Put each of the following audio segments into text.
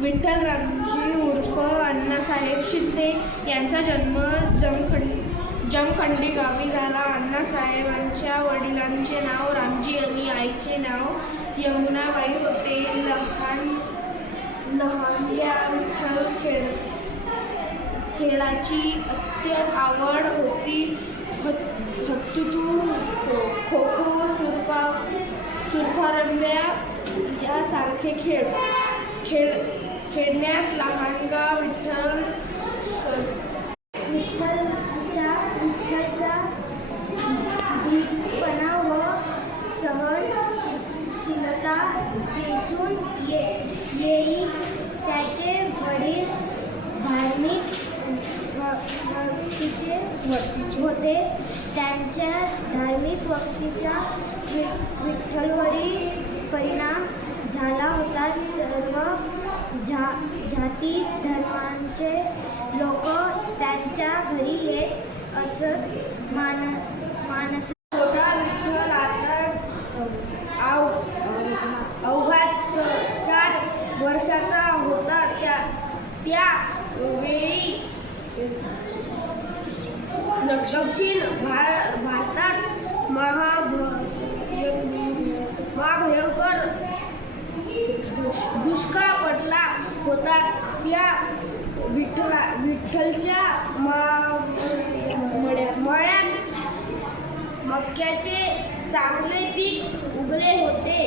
विठ्ठलरामजी उर्फ अण्णासाहेब शिंदे यांचा जन्म जमखंडी गावी झाला. अण्णासाहेबांच्या वडिलांचे नाव रामजी आणि आईचे नाव यमुनाबाई होते. लहानग्या विठ्ठल खेळाची अत्यंत आवड होती. हत्तू, खो-खो, सुरपारंब्या यासारखे खेळण्यात लहानगा विठ्ठलचा धीटपणा व सहनशीलता दिसून येई. त्याचे वडील धार्मिक वक्तीचे होते. त्यांच्या धार्मिक वक्तीचा विठ्ठलवरील परिणाम झाला होता. सर्व जाती धर्मांचे लोक त्यांच्या घरी येत असत. मानस छोटा विठ्ठल आता अवघा 4 वर्षाचा होता. त्या वेळी दक्षिण भारतात महाभयंकर दुष्काळ पडला होता. त्या विठ्ठलच्या मळ्यात मक्याचे चांगले पीक उगले होते.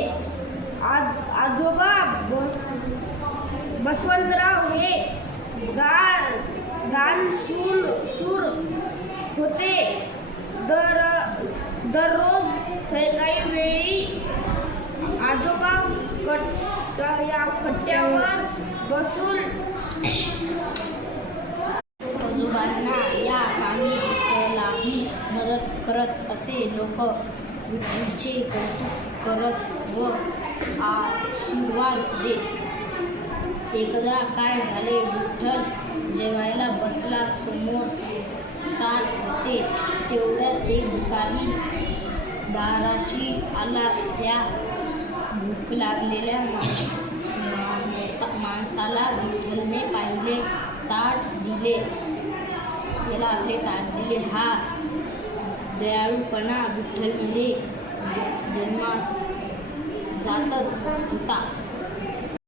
आजोबा बसवंतराव हे दानशूर होते. दररोज सायंकाळी वेळी आजोबा कट्ट्यावर बसून आजोबांना या कामी विठ्ठलाही मदत करत असे. लोक विठ्ठलाचे कौतुक करत व आशीर्वाद देत. एकदा काय झाले, विठ्ठल जेवायला बसला. समोर ताट होते. तेवढ्यात एक भिकारी दाराशी आला. त्या भूक लागलेल्या माणसाला विठ्ठलने पाहिले. ताट दिले. हा दयाळूपणा विठ्ठलमध्ये जन्मजातच होता.